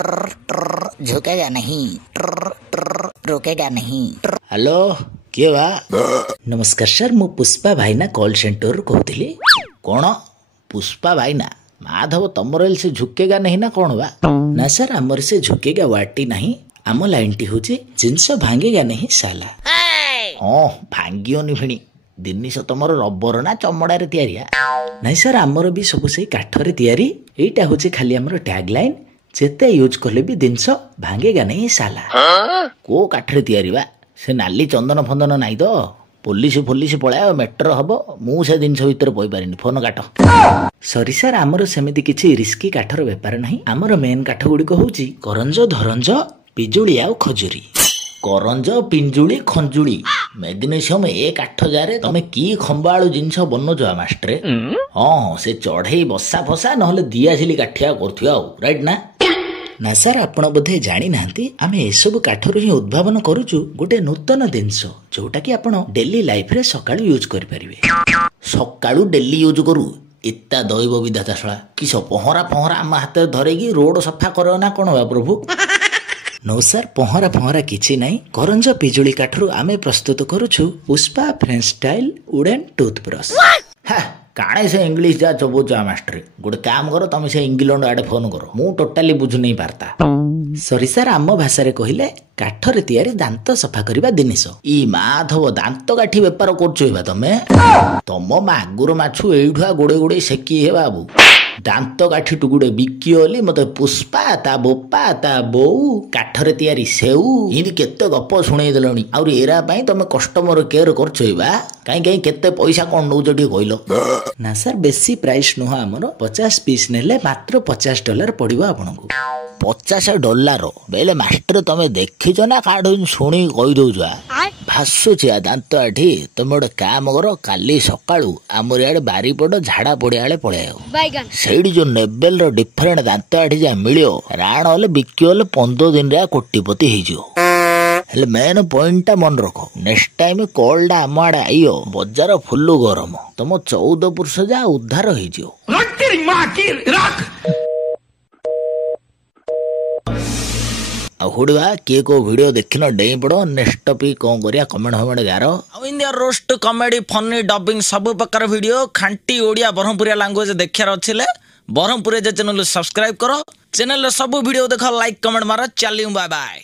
झुकेगा नहीं, रुकेगा नहीं। हेलो किए बा? नमस्कार सर, मु पुष्पा भाईना कॉल सेंटर रू कहूଥିଲି। कौन पुष्पा भाईना? माधव तमर से झुकेगा नहीं ना कौन बा? ना सर, आमर से झुकेगा वाटी नहीं। आम लाइन टी हूँ जिनस भांगेगा नहीं साला। हाँ भांगियोनी फिणी जिनिस तुमर रबर ना चमड़ारे तैयारी? नहीं सर, आमर भी सब से काठरे तैयारी। एटा हूँ खाली आमर टैग लाइन, जेते यूज कले भी जिनस भांगेगा नहीं साला। को काठरे तैयारी बा? से नाली चंदन फंदन नाई तो पुलिस पलाय मेट्रो हम मुझे जिनस भितर पई पारिनी। फोन काट। सॉरी सर, आमर सेमिति किछि रिस्की काठर बेपार नहीं। आमर मेन काठ गुड़िक होउची करंज, धरंज, पिजुली आउ खजुरी। करंज, पिंजुली, खंजुली, मैग्नेशियम ए काठ जारे तमे की खंबाळु जिनस बनोज मास्टरे? हाँ से चढ़ई बसा फसा नहले दियासिली काठिया करथुआ राइट ना? ना सर, आपण बोधे जानी नांती आमे एसबु काठरु ही उद्भावन करूचु गोटे नूतन जिनस जोटा कि आपण डेली लाइफ रे सकाळु यूज करि परिबे। सकाळु डेली यूज करू इत्ता दैव विधाता शळा किस पहरा आम हाथ धरेगी रोड सफा करो ना कोन बा प्रभु? नो सर, पहरा किछि नहीं। करंज पिजुली काठरु आमे प्रस्तुत करूछु Pushpa French style wooden toothbrush. काणे से इंग्लिश जा चबुचा मास्टर? गोटे काम करो, तुम से इंग्लैंड आडे फोन करो, मु टोटाली बुझु नहीं पारता। सॉरी सर, आम भाषा रे कहिले काठरे तैयारी दांत सफा करिबा जिनिस। ई माधव दांत काठी बेपार करछोइबा तमे? तम मागुर माछु एइठुआ गोडे गोडे सेकी हे बाबू। दांत काठी टुकुडे बिकी ओली मते पुष्पा ता बोपा ता बोऊ काठरे तैयारी सेऊ इनी केते गप सुनै देलनी। आउर एरा पई तमे कस्टमर केयर करछोइबा काई केते पैसा कोन नौ जटी कइलो? ना सर, बेसी प्राइस नुह हमर 50 पीस नेले मात्र $50 पड़िबो आपनकु। $50 बेले मास्टर तमे देखिछ ना काढ सुनी कहि दउछा भासुछ दांत आठी। तमे गोटे काम करो, काली सकाळू आमर याडे बारी पड़ झाड़ा पड़िया आले पळायो। सेडी जो नेबेल रो डिफरेंट दांत आठी जा मिलियो राण होले बिकी होले 15 दिन रे कोटीपति हेजियो। हेले मेन पॉइंट मन रखो, नेक्स्ट टाइम कॉल डा आम आड़े आइयो बजार फुल्लु गरम तुम 14 पुरुष जा उद्धार हेजियो। हुड़वा किए को वीडियो देखिन डेई पड़ो। नेक्स्ट टॉपिक कौन करिया कमेंट फमेंट गार। India roast comedy funny dubbing सब प्रकार वीडियो खांटी ओडिया ब्रह्मपुरिया लैंग्वेज देखार अच्छे ब्रह्मपुरिया चैनल सब्सक्राइब करो। चैनल सब वीडियो देख, लाइक कमेंट मार। चलियो बाय बाय।